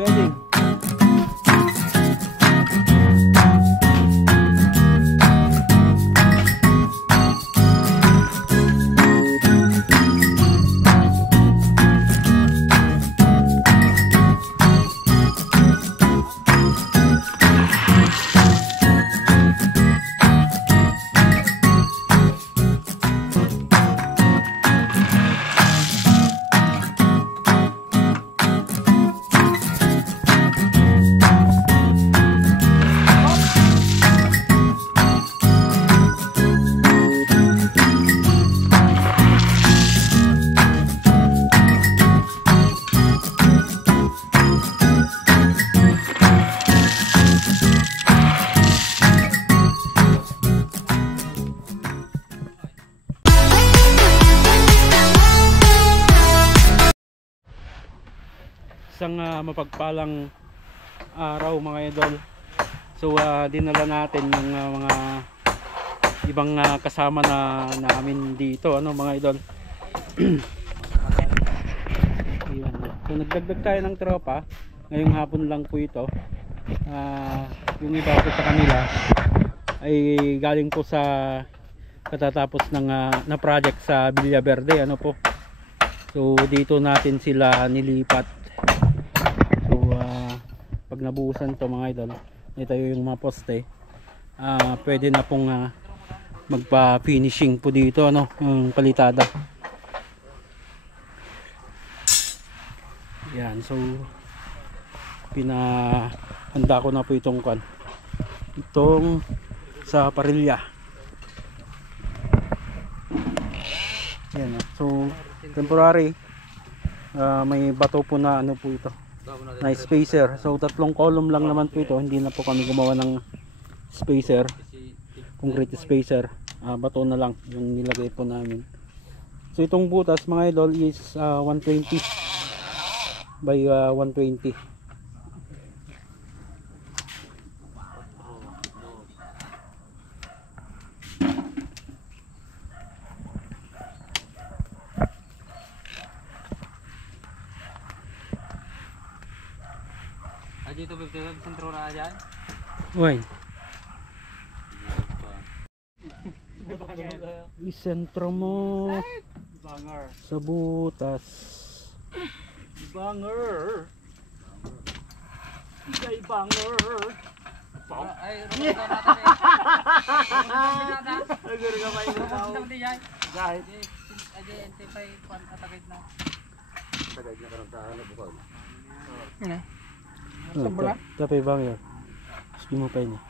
bedding. Isang mapagpalang araw mga idol. So dinala natin yung mga ibang kasama na namin dito, ano mga idol. Ayan. So nagdagdag tayo ng tropa. Ngayong hapon lang po ito. Yung iba po sa kanila ay galing po sa katatapos ng na project sa Villaverde, ano po. So dito natin sila nilipat. Pag nabuhusan to mga idol, ito yung mga poste, pwede na pong magpa finishing po dito, ano, yung palitada. Yan, so pinahanda ko na po itong sa parilya. Yan, so temporary, may bato po na ano po ito, na spacer. So 3 column lang naman po ito, hindi na po kami gumawa ng spacer, concrete spacer. Bato na lang yung nilagay po namin. So itong butas mga idol is 120 by 120. Dito bibigyan sentro na dyan. Uy. Isentro mo Banger. sa butas. Banger. Ikay banger. Ay, rumo na natin eh. Naguri ka pa yung tao. Dahil. Adi, antipay atagid na. Atagid na karang tahan na bukod. Ano? Tapi bang ya, gusto mo pa niya.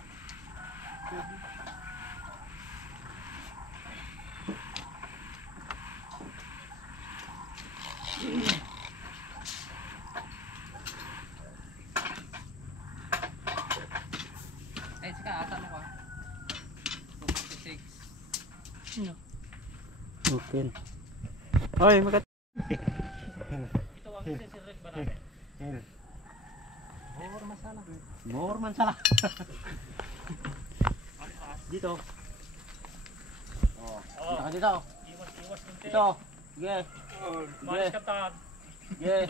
Ay, sika ata mo ka. 26. Okay. Oy, makat. Ito ang sisirek ba natin? Norman salah. Dito. Oh. Dito. Iwas konti. Dito. Sige. Malis ka tan. Sige.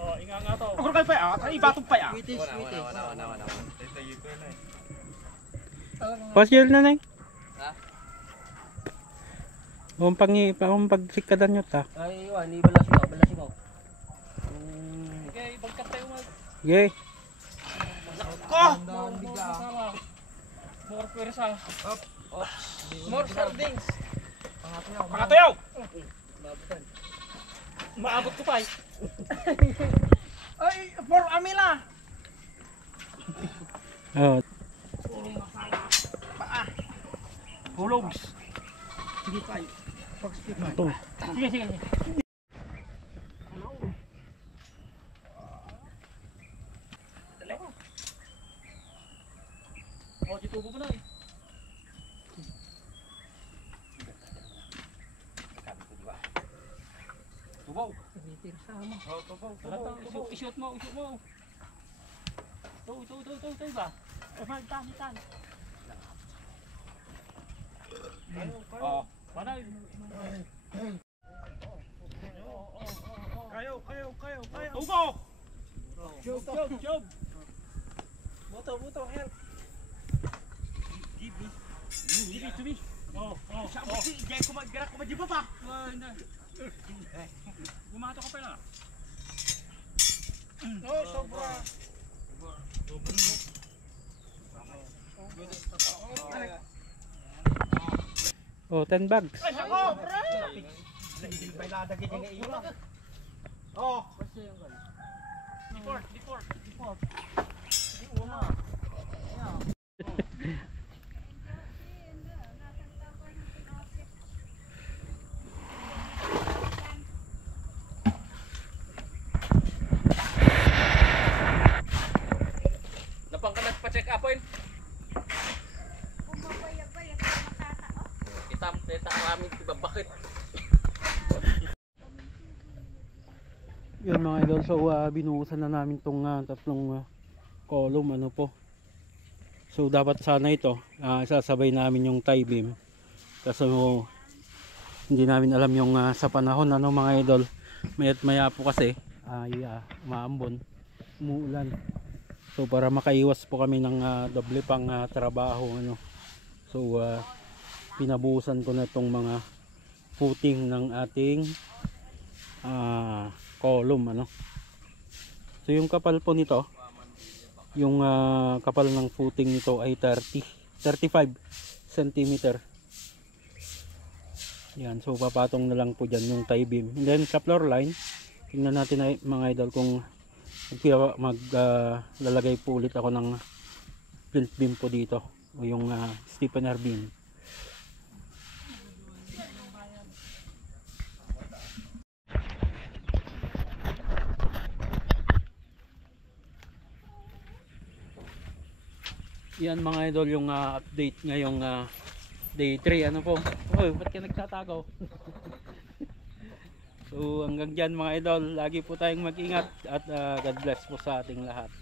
Oh, inga nga to. Ako kayo pa ya, ay ibatong pa ya. Wana. Pasyal na neng. Ha? Pagsikkadan nyo ta. Ay, wani balas mo. Okay, bagkat tayo mag. Sige. Ko! More pwersa. More sardines. Pakatayaw! Maabot ko pa eh. Ay, for Amila! Oh. Hulogs! Sige tayo. Ito. Sige. Oh, dito ko na eh. Tubaw! Tubaw. I-shoot mo. Ito ba? Tan. Oh. Mana? Subi. Oh. Diyan ko maggerak ko majiba pa. Hindi. Bumato ka pa lang. Oh, sobra. Oh, 10 bags. Ay, ako! Hindi pa iladagin yung iyo lang. Oh. Deport. Napang ka nagpa-check up in? Itam kami bakit? Yun mga idol, so binuhusan na namin tong tatlong column ano po. So dapat sana ito sasabay namin yung tie beam. Kaso hindi namin alam yung sa panahon ano mga idol. Maya't maya po kasi umaambon, umuulan. So para makaiwas po kami ng doble pang trabaho ano. So pinabuhusan ko na itong mga footing ng ating column ano. So yung kapal po nito, yung kapal ng footing nito ay 35 cm. Yan, so papatong na lang po dyan yung tie beam. And then sa floor line, tingnan natin ay mga idol kung lalagay po ulit ako ng flint beam po dito o yung stiffener beam. Yan mga idol yung update ngayong day 3 ano po. Oy, ba't ka nagtatago? So hanggang dyan mga idol, lagi po tayong mag-ingat at God bless po sa ating lahat.